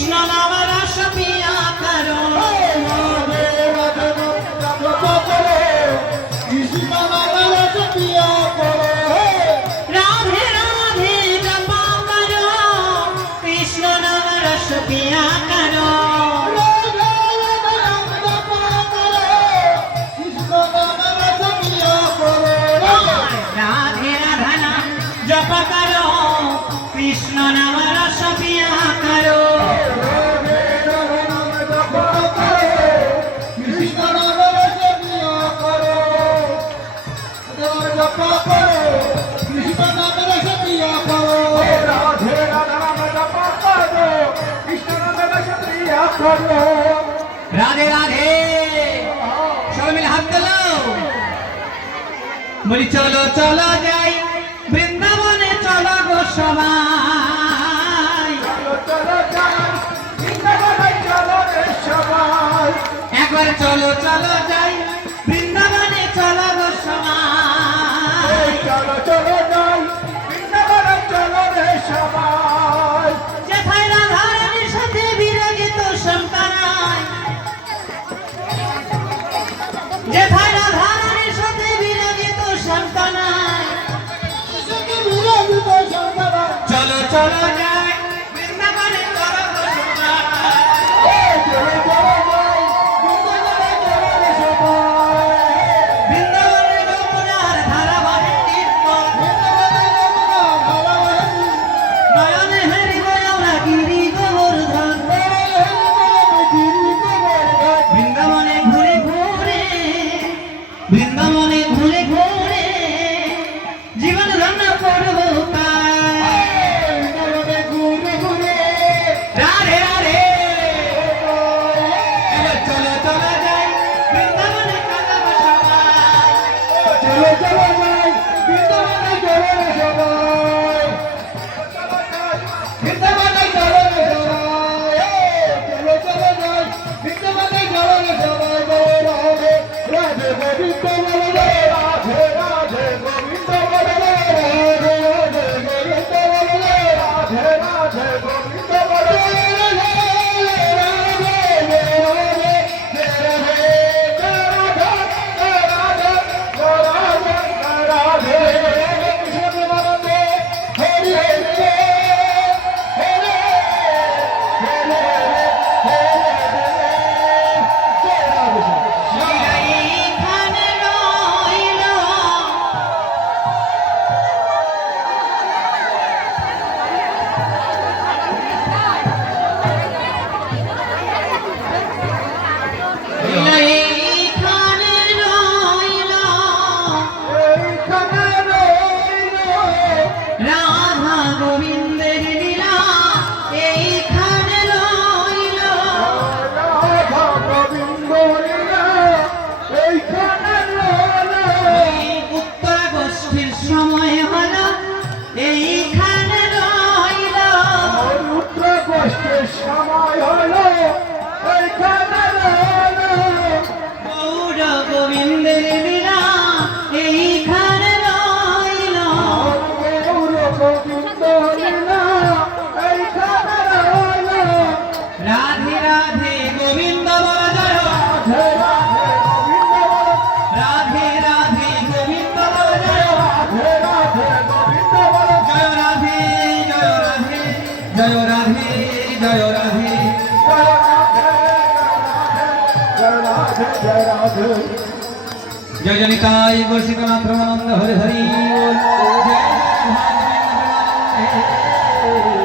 কৃষ্ণ নাম রস পিয়া করো। রাধে রাধে জপা করো। কৃষ্ণ নাম রস পিয়া করো। রাধে, রাধা নাম জপ করো। কৃষ্ণ নাম রাধে রাধে। সবাই মিলে হাত তোলো। বলি চলো চলো যাই। বৃন্দাবনে চলো গো সবাই। একবার চলো চলো যাই। বৃন্দাবনে চলো গো সবাই। চলো চলো যেথায় রাধা রানীর সাথে বিরাজিত সন্তানায় চলো চলো que tem জয় রাহি জয় রাহি জয় জনিতাই গোষিকনাথ রমানন্দ হরে হরি। জয়